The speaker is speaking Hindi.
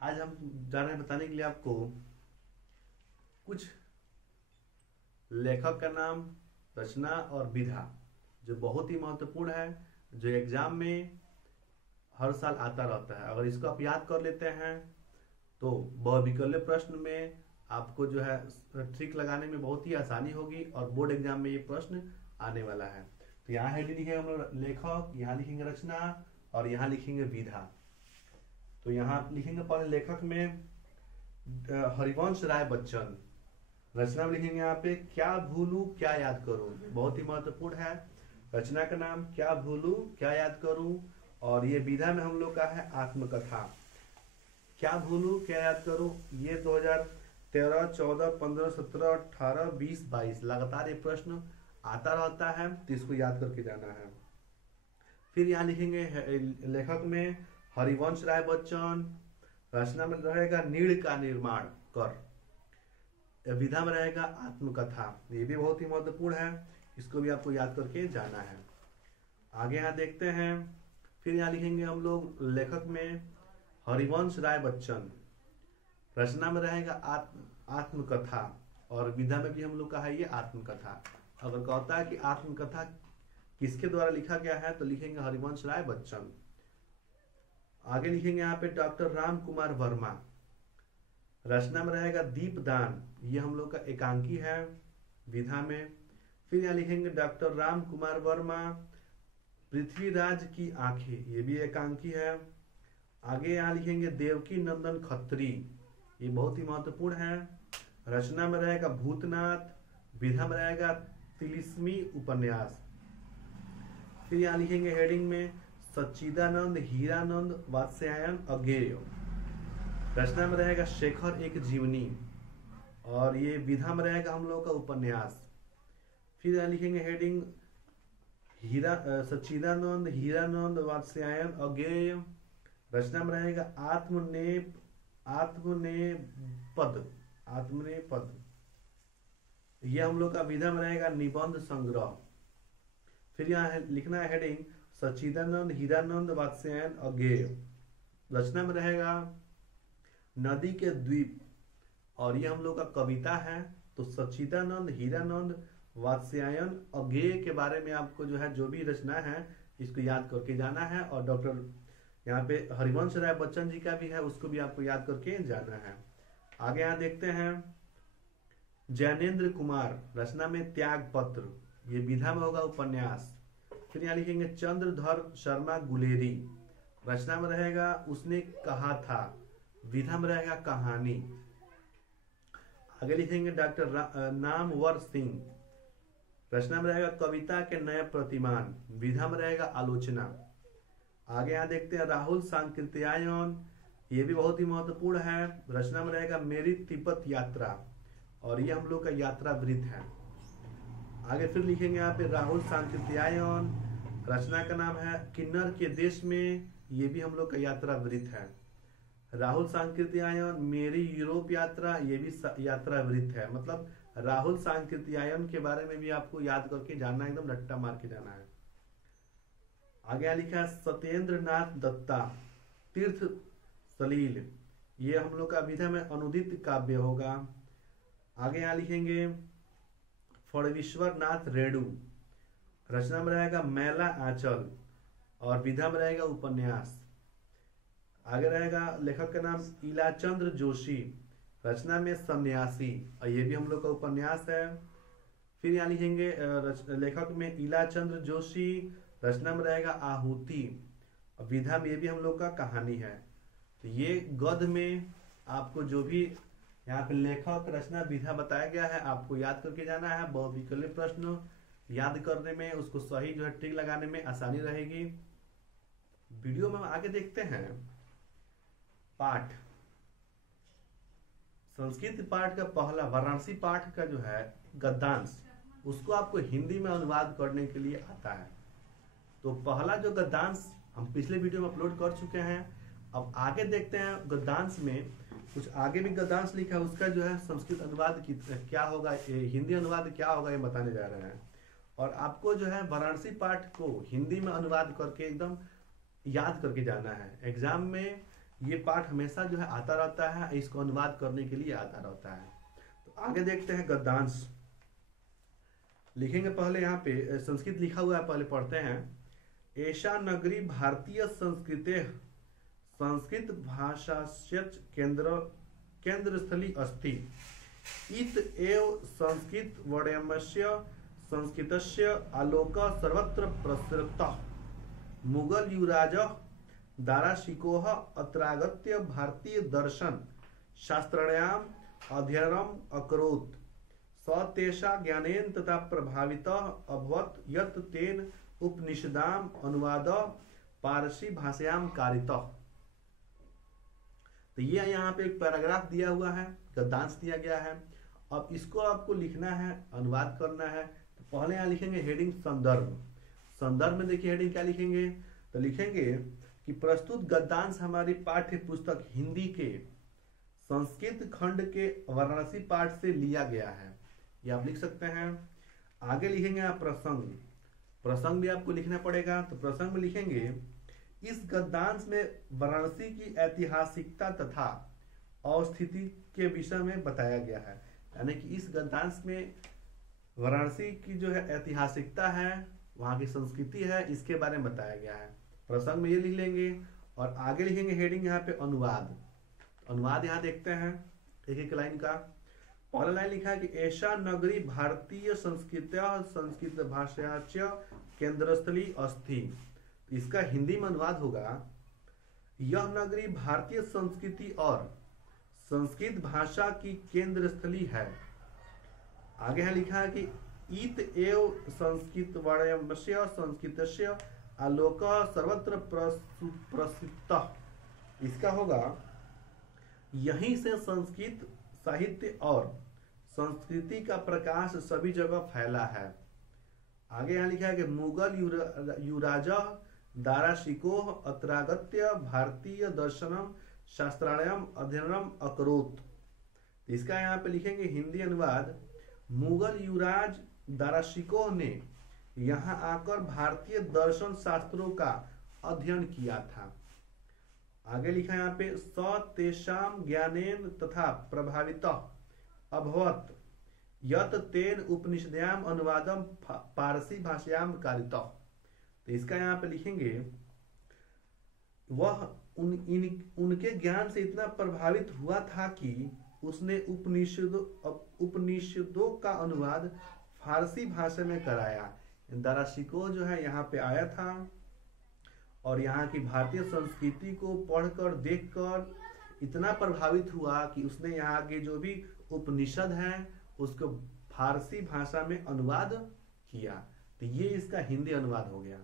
आज हम जा रहे हैं बताने के लिए आपको कुछ लेखक का नाम, रचना और विधा जो बहुत ही महत्वपूर्ण है, जो एग्जाम में हर साल आता रहता है। अगर इसको आप याद कर लेते हैं तो बहुविकल्य प्रश्न में आपको जो है ट्रिक लगाने में बहुत ही आसानी होगी और बोर्ड एग्जाम में ये प्रश्न आने वाला है। तो यहाँ हेडिंग लिखेंगे हम लोग लेखक, यहाँ लिखेंगे रचना और यहाँ लिखेंगे विधा। तो यहाँ लिखेंगे पहले लेखक में हरिवंश राय बच्चन। रचना में लिखेंगे यहाँ पे क्या भूलू क्या याद करूं, बहुत ही महत्वपूर्ण है। रचना का नाम क्या भूलू क्या याद करूं, और ये विधा में हम लोग का है आत्मकथा। क्या भूलू क्या याद करूं, ये 2013, 14, 15, 17, 18, 20, 22 लगातार ये प्रश्न आता रहता है, तो इसको याद करके जाना है। फिर यहाँ लिखेंगे लेखक में हरिवंश राय बच्चन। रचना में रहेगा नीड़ का निर्माण कर। विधा में रहेगा आत्मकथा, ये भी बहुत ही महत्वपूर्ण है, इसको भी आपको याद करके जाना है। आगे यहाँ देखते हैं। फिर यहाँ लिखेंगे हम लोग लेखक में हरिवंश राय बच्चन। रचना में रहेगा आत्मकथा और विधा में भी हम लोग का है ये आत्मकथा। अगर कहता है कि आत्मकथा किसके द्वारा लिखा गया है तो लिखेंगे हरिवंश राय बच्चन। आगे लिखेंगे यहाँ पे डॉक्टर राम कुमार वर्मा। रचना में रहेगा दीपदान, ये हम लोग का एकांकी है विधा में। फिर यहाँ लिखेंगे डॉक्टर राम कुमार वर्मा पृथ्वीराज की आंखें, ये भी एकांकी है। आगे यहाँ लिखेंगे देवकी नंदन खत्री, ये बहुत ही महत्वपूर्ण है। रचना में रहेगा भूतनाथ, विधा में रहेगा तिलिस्मी उपन्यास। फिर यहाँ लिखेंगे हेडिंग में सच्चिदानंद हीरानंद वात्स्यायन अज्ञेय। रचना में रहेगा शेखर एक जीवनी और ये विधा में रहेगा हम लोग का उपन्यास। फिर यहाँ लिखेंगे हेडिंग सच्चिदानंद हीरानंद वात्स्यायन अज्ञेय। रचना में रहेगा आत्मनेपद। यह हम लोग का विधा में रहेगा निबंध संग्रह। फिर यहाँ लिखना है हेडिंग सच्चिदानंद हीरानंद वात्स्यायन अज्ञेय। रचना में रहेगा नदी के द्वीप और ये हम लोग का कविता है। तो सच्चिदानंद हीरानंद वात्स्यायन अज्ञेय के बारे में आपको जो है जो भी रचना है इसको याद करके जाना है, और डॉक्टर यहाँ पे हरिवंश राय बच्चन जी का भी है उसको भी आपको याद करके जाना है। आगे यहाँ देखते हैं जैनेन्द्र कुमार। रचना में त्याग पत्र, ये विधा में होगा उपन्यास। फिर यहाँ लिखेंगे चंद्रधर शर्मा गुलेरी। रचना में रहेगा उसने कहा था, विधा में रहेगा कहानी। आगे लिखेंगे डॉक्टर नामवर सिंह। रचना में रहेगा कविता के नए प्रतिमान, विधा में रहेगा आलोचना। आगे यहाँ देखते हैं राहुल सांकृत्यायन, ये भी बहुत ही महत्वपूर्ण है। रचना में रहेगा मेरी तिब्बत यात्रा और ये हम लोग का यात्रा वृत्त है। आगे फिर लिखेंगे यहाँ पे राहुल सांकृत्यायन। रचना का नाम है किन्नर के देश में, ये भी हम लोग का यात्रा वृत्त है। राहुल सांकृत्यायन मेरी यूरोप यात्रा, ये भी यात्रा वृत्त है। मतलब राहुल सांकृत्यायन के बारे में भी आपको याद करके जाना, एकदम रट्टा मार के जाना है। आगे लिखा है सत्येंद्र नाथ दत्ता तीर्थ सलील, ये हम लोग का विधा में अनुदित काव्य होगा। आगे यहाँ लिखेंगे फणवीश्वर नाथ रेणु। रचना में रहेगा मैला आंचल और विधा में रहेगा उपन्यास। आगे रहेगा लेखक का नाम इलाचंद्र जोशी। रचना में सन्यासी और ये भी हम लोग का उपन्यास है। फिर यहाँ लिखेंगे लेखक में इलाचंद्र जोशी। रचना में रहेगा आहुति और विधा में ये भी हम लोग का कहानी है। तो ये गद्य में आपको जो भी यहाँ पे लेखक रचना विधा बताया गया है आपको याद करके जाना है। बहुविकल्य प्रश्न याद करने में, उसको सही जो है टिक लगाने में आसानी रहेगी। वीडियो में आगे देखते हैं पाठ। संस्कृत पाठ का पहला वाराणसी पाठ का जो है गद्यांश, उसको आपको हिंदी में अनुवाद करने के लिए आता है। तो पहला जो गद्यांश हम पिछले वीडियो में अपलोड कर चुके हैं। अब आगे देखते हैं गद्यांश में कुछ आगे भी गद्यांश लिखा है, उसका जो है संस्कृत अनुवाद क्या होगा, हिंदी अनुवाद क्या होगा, ये बताने जा रहे हैं। और आपको जो है वाराणसी पाठ को हिंदी में अनुवाद करके एकदम याद करके जाना है। एग्जाम में ये पाठ हमेशा जो है आता रहता है, इसको अनुवाद करने के लिए आता रहता है। तो आगे देखते हैं गद्यांश लिखेंगे। पहले यहाँ पे संस्कृत लिखा हुआ है, पहले पढ़ते हैं। एषा नगरी भारतीय संस्कृते संस्कृत भाषास्य केंद्रस्थली अस्ति। इत एव संस्कृत वर्ण्यस्य संस्कृतस्य आलोक सर्वत्र प्रसृतः। मुगल युवराज दाराशिकोह अत्रागत्य भारतीय दर्शन शास्त्राण्याम अध्ययनम अकरोत्। स तेषा ज्ञानेन तथा प्रभावितः अभवत् यत् तेन उपनिषदाम अनुवाद पारसी भाषायाम कारितः। तो ये यहाँ पे एक पैराग्राफ दिया हुआ है, गद्यांश दिया गया है। अब इसको आपको लिखना है, अनुवाद करना है। तो पहले यहाँ लिखेंगे हेडिंग संदर्भ। संदर्भ में देखिए हेडिंग क्या लिखेंगे, तो लिखेंगे कि प्रस्तुत गद्यांश हमारी पाठ्य पुस्तक हिंदी के संस्कृत खंड के वाराणसी पाठ से लिया गया है। ये आप लिख सकते हैं। आगे लिखेंगे आप प्रसंग। प्रसंग भी आपको लिखना पड़ेगा। तो प्रसंग में लिखेंगे इस गद्यांश में वाराणसी की ऐतिहासिकता तथा अवस्थिति के विषय में बताया गया है। यानी कि इस गद्यांश में वाराणसी की जो है ऐतिहासिकता है, वहाँ की संस्कृति है, इसके बारे में बताया गया है। प्रसंग में ये लिख लेंगे और आगे लिखेंगे हेडिंग यहाँ पे अनुवाद। अनुवाद यहाँ देखते हैं एक एक लाइन का। पहला लाइन लिखा है कि ऐसा नगरी भारतीय संस्कृत संस्कृत भाषाच्या केंद्रस्थली अस्ति। इसका हिंदी में अनुवाद होगा, यह नगरी भारतीय संस्कृति और संस्कृत भाषा की केंद्र स्थली है। आगे यहाँ लिखा है कि इत एव संस्कृत वर्ण्यस्य संस्कृतस्य आलोक सर्वत्र प्रसिद्ध। इसका होगा यहीं से संस्कृत साहित्य और संस्कृति का प्रकाश सभी जगह फैला है। आगे यहाँ लिखा है कि मुगल युवराज दाराशिकोह अत्रागत्य भारतीय दर्शनम शास्त्राणाम अध्ययनम अकरोत्। इसका यहाँ पे लिखेंगे हिंदी अनुवाद, मुगल युवराज दाराशिकोह ने यहाँ आकर भारतीय दर्शन शास्त्रों का अध्ययन किया था। आगे लिखा है यहाँ पे स तेषाम ज्ञानेन तथा प्रभावितः अभवत् यत् तेन उपनिषदाम अनुवादम पारसी भाषायाम कारितः। तो इसका यहाँ पे लिखेंगे वह उनके ज्ञान से इतना प्रभावित हुआ था कि उसने उपनिषदों का अनुवाद फारसी भाषा में कराया। दाराशिकोह जो है यहाँ पे आया था और यहाँ की भारतीय संस्कृति को पढ़कर देखकर इतना प्रभावित हुआ कि उसने यहाँ के जो भी उपनिषद हैं उसको फारसी भाषा में अनुवाद किया। तो ये इसका हिंदी अनुवाद हो गया।